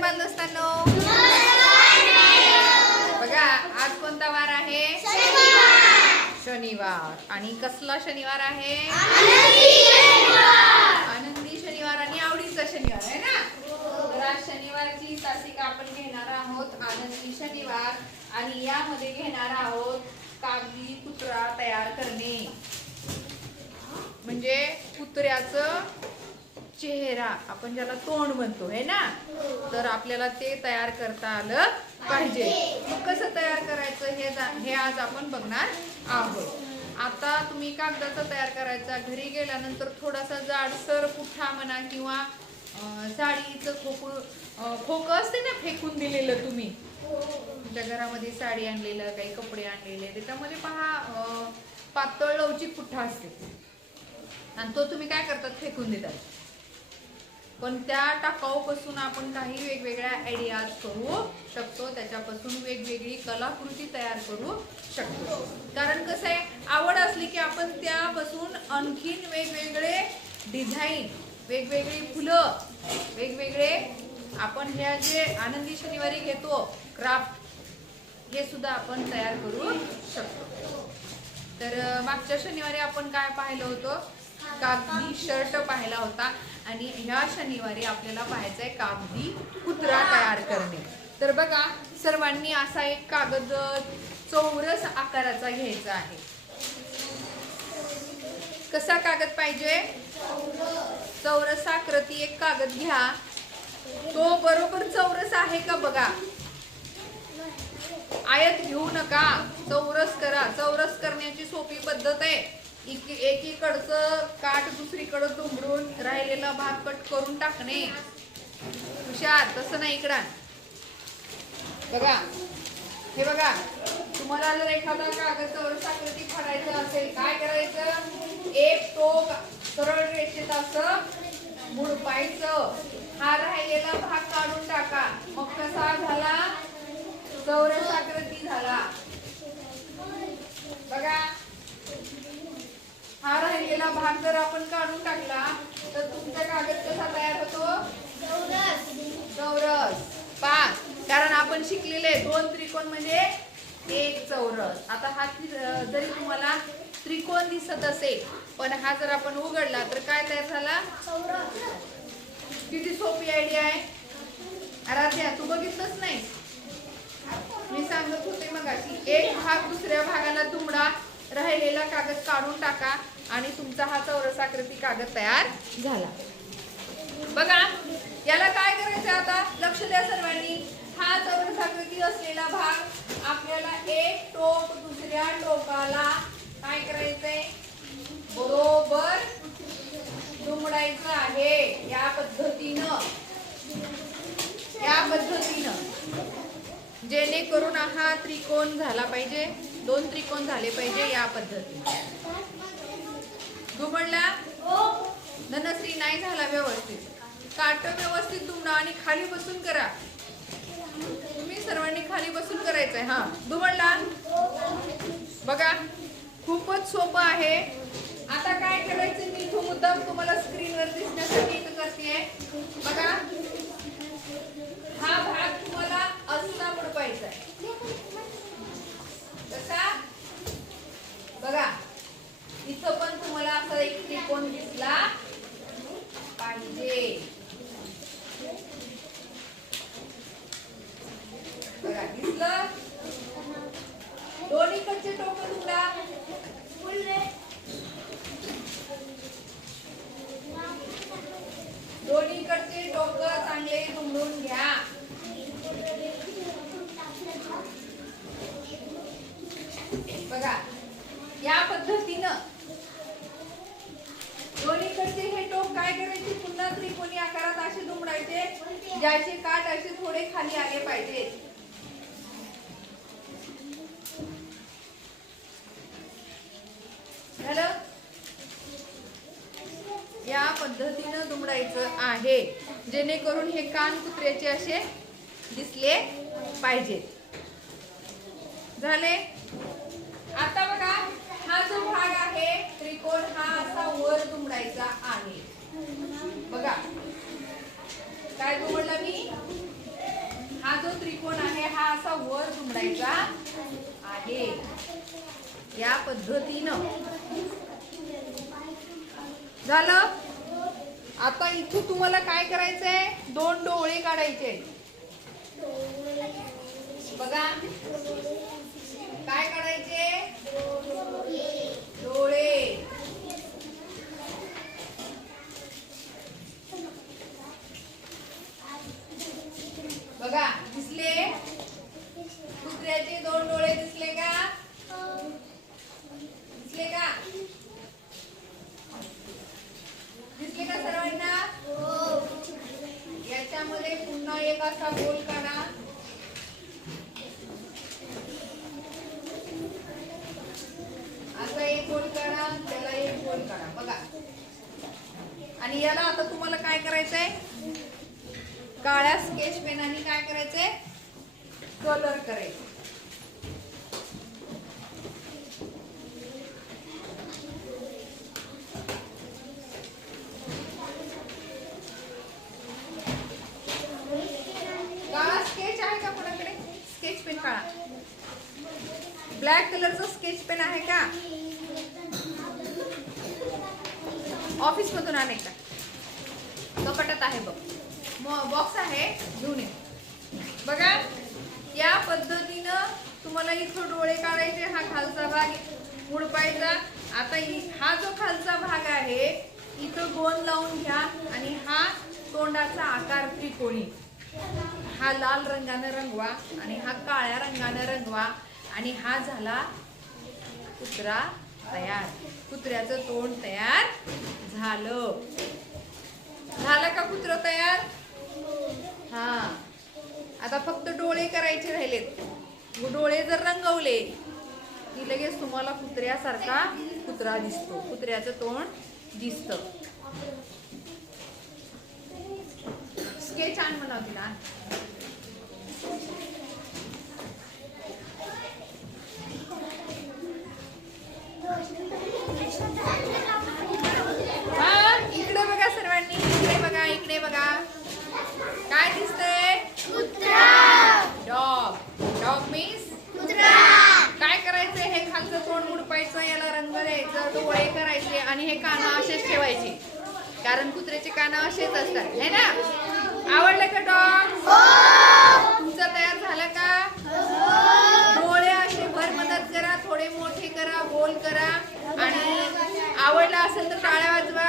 बांधवस्तांनो बघा आज कोणता वार आहे? शनिवार. आणि कसला शनिवार आहे? आनंदी शनिवार आणि आवडीचा शनिवार आहे ना? तर आज शनिवारची तासिका आपण घेणार आहोत आनंदी शनिवार. आणि यामध्ये घेणार आहोत कागदी कुत्रा तयार करणे. म्हणजे कुत्र्याचं चेहरा आपण ज्याला तोंड म्हणतो है ना? तर आपल्याला ते तयार करता आलं पाहिजे. मग कसं तयार करायचं हे हे आज आपण बघणार आहोत. आता तुम्ही कागदाचा तयार करायचा घरी गेल्यानंतर थोडासा जाडसर पुठ्ठा म्हणा किंवा साडीचं खोकू खोकं असते ना फेकून दिलेलं तुम्ही? तुमच्या घरामध्ये साडी आणलेलं काही कपडे आणलेले त्याच्यामध्ये पहा पातळ लवचिक पुठ्ठा असते. आणि तो तुम्ही काय करतात? फेकून देतात. पण त्या टाकाऊपासून आपण काही वेगवेगळ्या आयडियाज करू शकतो. त्याच्यापासून वेगवेगळी कलाकृती तयार करू शकतो. कारण कसं आहे आवड असली की आपण त्यापासून आणखीन वेगवेगळे डिझाईन वेगवेगळी फुलं वेगवेगळे आपण ह्या जे आनंदी शनिवारी घेतो क्राफ्ट हे सुद्धा आपण तयार करू शकतो. तर मागच्या शनिवारी आपण काय पाहिलं होतं? कागदी शर्ट पाहिला होता. आणि ह्या शनिवारी आपल्याला पाहायचं आहे कागदी कुत्रा तयार करणे. तर बघा सर्वांनी असा एक कागद चौरस आकाराचा घ्यायचा आहे. कसा कागद पाहिजे? चौरस आकृती एक कागद घ्या. तो बरोबर चौरस आहे का बघा? आयत घेऊ नका. चौरस करा. चौरस करण्याची सोपी पद्धत आहे. एकीकडचं काठ दुसरीकडं दुमडून राहिलेला भाग कट करून टाकणे. हुशार तसं नाही इकडं. बघा हे बघा तुम्हाला जर एखादा कागद चौरस आकृती फाडायचं असेल काय करायचं? एक टोक सरळ रेषेत असं मुडपायचं. हा राहिलेला भाग काढून टाका. मग कसा झाला? चौरस आकृती झाला. बघा हा राहिलेला भाग जर आपण काढून टाकला तर तुमचा कागद कसा तयार होतो? चौरस. पाच. कारण आपण शिकलेले दोन त्रिकोण म्हणजे एक चौरस. आता हा जरी तुम्हाला त्रिकोण दिसत असेल पण हा जर आपण उघडला तर काय तयार झाला? किती सोपी आयडिया आहे. आराध्या तू बघितलंच नाही? मी सांगत होते मग की एक भाग दुसऱ्या भागाला तुमडा राहिलेला कागद काढून टाका आणि तुमचा हा चौरस आकृती कागद तयार झाला. बघा याला काय करायचं आता? लक्ष द्या सर्वांनी. हा चौरस आकृती असलेला भाग आपल्याला एक टोक दुसऱ्या टोकाला काय करायचंय? बरोबर दुमडायचं आहे या पद्धतीनं. या पद्धतीनं. जेणेकरून हा त्रिकोण झाला पाहिजे. दोन त्रिकोण झाले पाहिजे या पद्धतीने. दुमडला धनश्री नाही झाला व्यवस्थित. काट व्यवस्थित दुमडा आणि खाली बसून करा. तुम्ही सर्वांनी खाली बसून करायचंय हा. दुमडला बघा खूपच सोपं आहे. आता काय करायचं मी तो मुद्दाम तुम्हाला स्क्रीनवर दिसण्यासाठी करते. बघा हा भाग तुम्हाला असा मुडपायचा आहे कसा बघा इथं पण तुम्हाला असा एक त्रिकोण दिसला पाहिजे बघा दिसलं दोन्हीकडचे टोक तुला दोन्हीकडचे टोक चांगले दुमडून घ्या. बघा या पद्धतीनं दोन्हीकडचे हे टोक काय करायचे? पुन्हा त्रिकोणी आकारात असे दुमडायचे ज्याचे काट असे थोडे खाली आले पाहिजेत झालं या पद्धतीनं आहे. जेणेकरून हे कान कुत्र्याचे असे दिसले पाहिजेत झाले? आता बघा हा जो भाग आहे त्रिकोण हा असा वर दुमडायचा आहे. बघा. काय दुमडला मी? हा जो त्रिकोण आहे हा असा वर दुमडायचा आहे. या पद्धतीनं. झालं? आता इथं तुम्हाला काय करायचंय? दोन डोळे काढायचे. बघा काय काढायचे डोळे बघा दिसले कुत्र्याचे दोन डोळे दिसले का दिसले का दिसले का सर्वांना याच्यामध्ये पुन्हा एक असा गोल काढा असा एक गोल काढा त्याला काढा बघा. आणि याला आता तुम्हाला काय करायचंय? काळ्या स्केच पेनाने काय करायचंय? कलर करायचं काळा स्केच आहे का कोणाकडे? स्केच पेन काळा. ब्लॅक कलरचा स्केच पेन आहे का? ऑफिसमधून आणायचा कपाटात आहे बघ. बॉक्स आहे घेऊन ये. बघा या पद्धतीनं तुम्हाला इथं डोळे काढायचे हा खालचा भाग मुडपायचा आता इ- हा जो खालचा भाग आहे इथं गोंद लावून घ्या आणि हा तोंडाचा आकार त्रिकोणी. हा लाल रंगानं रंगवा आणि हा काळ्या रंगानं रंगवा आणि हा झाला कुत्रा तयार. कुत्र्याचं तोंड तयार झालं. झालं का कुत्र तयार? हा. आता फक्त डोळे करायचे राहिलेत. डोळे जर रंगवले की लगेच तुम्हाला कुत्र्यासारखा कुत्रा दिसतो. कुत्र्याचं तोंड दिसत. स्केच आण म्हणाव तिला हा इकडे बघा सर्वांनी इकडे बघा इकडे बघा काय दिसतंय डॉग डॉग मीन्स काय करायचंय हे खालचं तोंड मुडपायचं याला डोळे करायचे आणि हे कान असेच ठेवायचे. कारण कुत्र्याचे कान असेच असतात है ना? आवडलं का डॉग? तुमचं तयार झालं का? डोळे असे भर मदत करा थोडे मोठे करा गोल करा. आणि आवडला असेल तर टाळ्या वाजवा.